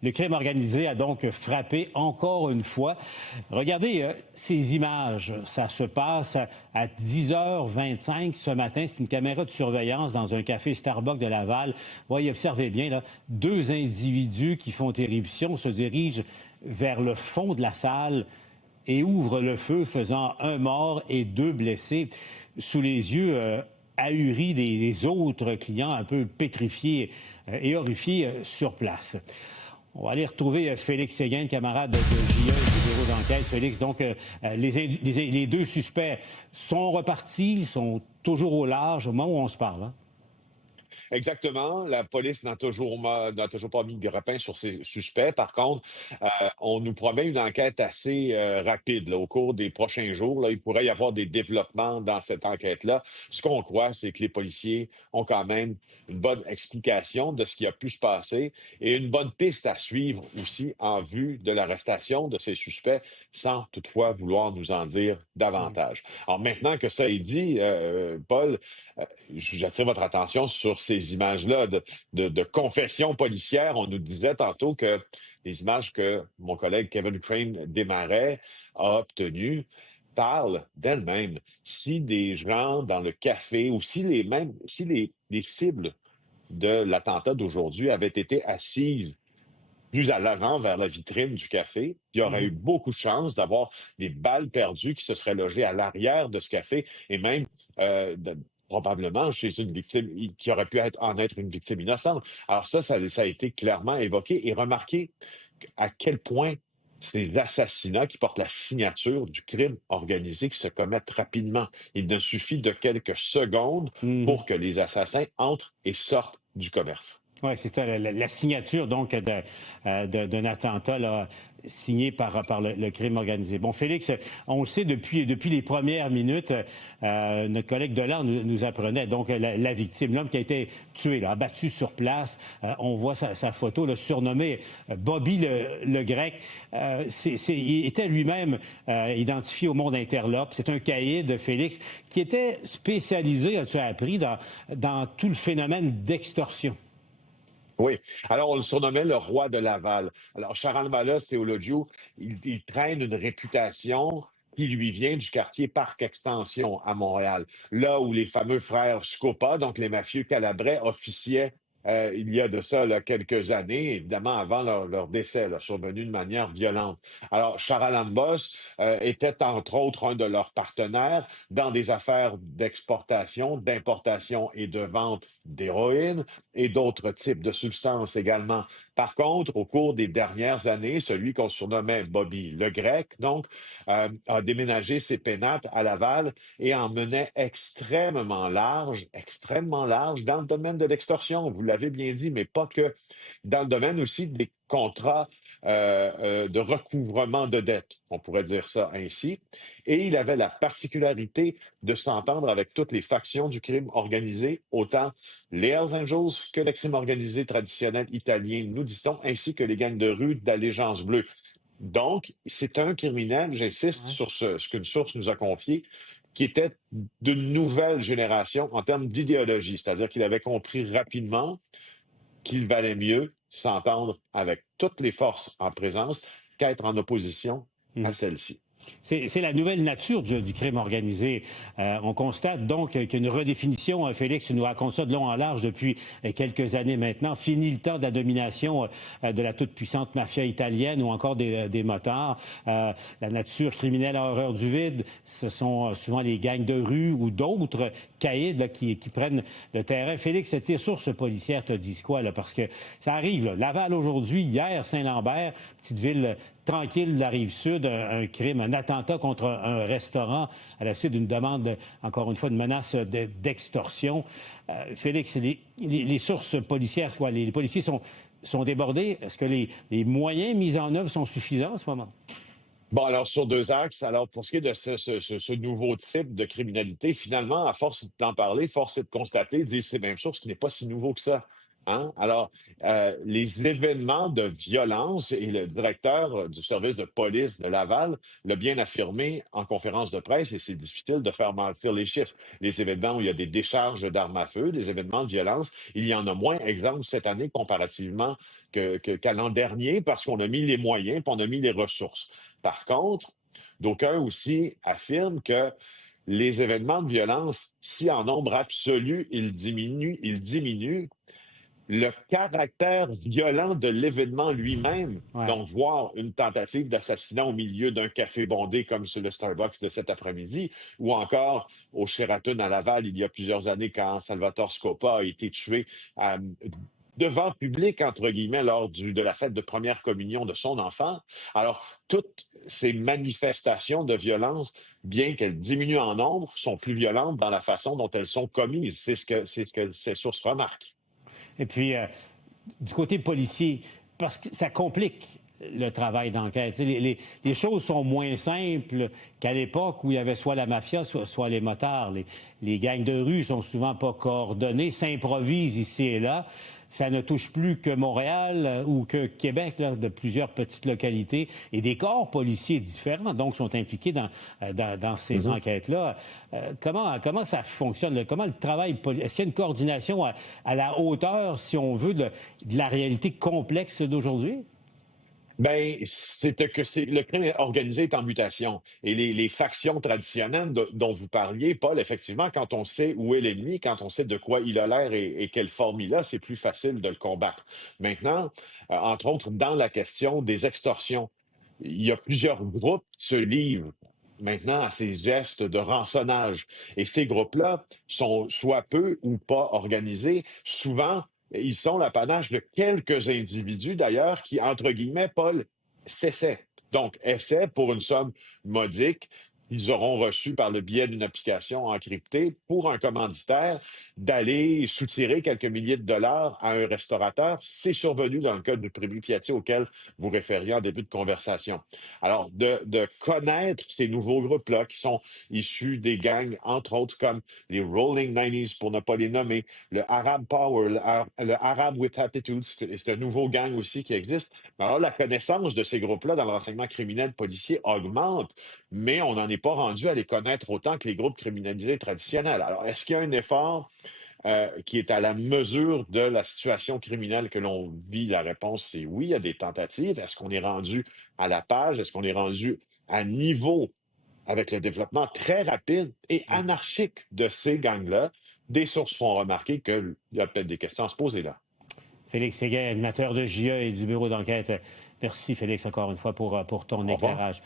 Le crime organisé a donc frappé encore une fois. Regardez ces images. Ça se passe à 10h25 ce matin. C'est une caméra de surveillance dans un café Starbucks de Laval. Voyez, observez bien, là, deux individus qui font éruption se dirigent vers le fond de la salle et ouvrent le feu, faisant un mort et deux blessés sous les yeux ahuris des autres clients, un peu pétrifiés et horrifiés sur place. On va aller retrouver Félix Séguin, camarade de JE du bureau d'enquête. Félix, donc, les deux suspects sont repartis, ils sont toujours au large au moment où on se parle. Hein? Exactement. La police n'a toujours pas mis de grappin sur ces suspects. Par contre, on nous promet une enquête assez rapide. Là. Au cours des prochains jours, là, il pourrait y avoir des développements dans cette enquête-là. Ce qu'on croit, c'est que les policiers ont quand même une bonne explication de ce qui a pu se passer et une bonne piste à suivre aussi en vue de l'arrestation de ces suspects, sans toutefois vouloir nous en dire davantage. Alors maintenant que ça est dit, Paul, j'attire votre attention sur ces images-là de confession policière. On nous disait tantôt que les images que mon collègue Kevin Crane Desmarais a obtenues parlent d'elles-mêmes. Si des gens dans le café ou si les cibles de l'attentat d'aujourd'hui avaient été assises plus à l'avant vers la vitrine du café, il y aurait eu beaucoup de chances d'avoir des balles perdues qui se seraient logées à l'arrière de ce café et même probablement chez une victime qui aurait pu en être une victime innocente. Alors ça a été clairement évoqué et remarqué à quel point ces assassinats qui portent la signature du crime organisé qui se commettent rapidement. Il ne suffit de quelques secondes pour que les assassins entrent et sortent du commerce. Oui, c'était la signature donc d'un attentat là, signé par le crime organisé. Bon, Félix, on le sait depuis les premières minutes, notre collègue Delan nous apprenait donc la victime, l'homme qui a été tué, là, abattu sur place. On voit sa photo, là, surnommé Bobby le Grec. Il était lui-même identifié au monde interlope. C'est un caïd, Félix, qui était spécialisé, as-tu appris, dans tout le phénomène d'extorsion. Oui. Alors, on le surnommait le roi de Laval. Alors, Charles Malos Théologio, il traîne une réputation qui lui vient du quartier Parc Extension à Montréal, là où les fameux frères Scopa, donc les mafieux calabrais, officiaient il y a de ça là, quelques années, évidemment avant leur décès, là, survenu de manière violente. Alors, Charalambos était entre autres un de leurs partenaires dans des affaires d'exportation, d'importation et de vente d'héroïne et d'autres types de substances également. Par contre, au cours des dernières années, celui qu'on surnommait Bobby le Grec, donc, a déménagé ses pénates à Laval et en menait extrêmement large dans le domaine de l'extorsion. Vous l'avez bien dit, mais pas que. Dans le domaine aussi des contrats de recouvrement de dettes, on pourrait dire ça ainsi. Et il avait la particularité de s'entendre avec toutes les factions du crime organisé, autant les Hells Angels que le crime organisé traditionnel italien, nous dit-on, ainsi que les gangs de rue d'Allégeance Bleue. Donc, c'est un criminel, j'insiste sur ce qu'une source nous a confié, qui était d'une nouvelle génération en termes d'idéologie, c'est-à-dire qu'il avait compris rapidement qu'il valait mieux s'entendre avec toutes les forces en présence qu'être en opposition à celles-ci. C'est la nouvelle nature du crime organisé. On constate donc qu'une redéfinition, Félix, tu nous racontes ça de long en large depuis quelques années maintenant. Fini le temps de la domination de la toute-puissante mafia italienne ou encore des motards. La nature criminelle à horreur du vide, ce sont souvent les gangs de rue ou d'autres caïds là, qui prennent le terrain. Félix, tes sources policières te disent quoi? Là? Parce que ça arrive. Là. Laval aujourd'hui, hier, Saint-Lambert, petite ville tranquille de la Rive-Sud, un crime, un attentat contre un restaurant à la suite d'une demande, encore une fois, de menace d'extorsion. Félix, les sources policières, quoi, les policiers sont débordés. Est-ce que les moyens mis en œuvre sont suffisants en ce moment? Bon, alors sur deux axes. Alors pour ce qui est de ce nouveau type de criminalité, finalement, à force d'en parler, force est de constater, dire ces mêmes sources, qui n'est pas si nouveau que ça. Hein? Alors, les événements de violence, et le directeur du service de police de Laval l'a bien affirmé en conférence de presse, et c'est difficile de faire mentir les chiffres. Les événements où il y a des décharges d'armes à feu, des événements de violence, il y en a moins, exemple, cette année comparativement qu'à l'an dernier, parce qu'on a mis les moyens, puis on a mis les ressources. Par contre, d'aucuns aussi affirment que les événements de violence, si en nombre absolu ils diminuent, le caractère violent de l'événement lui-même, Ouais. donc voir une tentative d'assassinat au milieu d'un café bondé comme sur le Starbucks de cet après-midi, ou encore au Sheraton à Laval il y a plusieurs années quand Salvatore Scopa a été tué devant public, entre guillemets, lors de la fête de première communion de son enfant. Alors, toutes ces manifestations de violence, bien qu'elles diminuent en nombre, sont plus violentes dans la façon dont elles sont commises. C'est ce que ces sources remarquent. Et puis, du côté policier, parce que ça complique le travail d'enquête. Les choses sont moins simples qu'à l'époque où il y avait soit la mafia, soit les motards. Les gangs de rue sont souvent pas coordonnés, s'improvisent ici et là. Ça ne touche plus que Montréal ou que Québec, là, de plusieurs petites localités, et des corps policiers différents, donc, sont impliqués dans ces Mhm. enquêtes-là. Comment ça fonctionne? Là? Comment le travail... Est-ce qu'il y a une coordination à la hauteur, si on veut, de la réalité complexe d'aujourd'hui? Ben, c'est le crime organisé est en mutation. Et les factions traditionnelles dont vous parliez, Paul, effectivement, quand on sait où est l'ennemi, quand on sait de quoi il a l'air et quelle forme il a, c'est plus facile de le combattre. Maintenant, entre autres, dans la question des extorsions, il y a plusieurs groupes qui se livrent maintenant à ces gestes de rançonnage. Et ces groupes-là sont soit peu ou pas organisés. Souvent, ils sont l'apanage de quelques individus, d'ailleurs, qui, entre guillemets, Paul, s'essaient. Donc, essaient pour une somme modique. Ils auront reçu par le biais d'une application encryptée pour un commanditaire d'aller soutirer quelques milliers de dollars à un restaurateur. C'est survenu dans le cas du Primi Piatti auquel vous référiez en début de conversation. Alors, de connaître ces nouveaux groupes-là qui sont issus des gangs, entre autres comme les Rolling 90s, pour ne pas les nommer, le Arab Power, le Arab with Attitude, c'est un nouveau gang aussi qui existe. Alors, la connaissance de ces groupes-là dans le renseignement criminel policier augmente, mais on n'en est pas rendu à les connaître autant que les groupes criminalisés traditionnels. Alors, est-ce qu'il y a un effort qui est à la mesure de la situation criminelle que l'on vit? La réponse, c'est oui, il y a des tentatives. Est-ce qu'on est rendu à la page? Est-ce qu'on est rendu à niveau avec le développement très rapide et anarchique de ces gangs-là? Des sources font remarquer qu'il y a peut-être des questions à se poser là. Félix Séguin, animateur de JE et du bureau d'enquête. Merci, Félix, encore une fois, pour ton Au revoir. éclairage.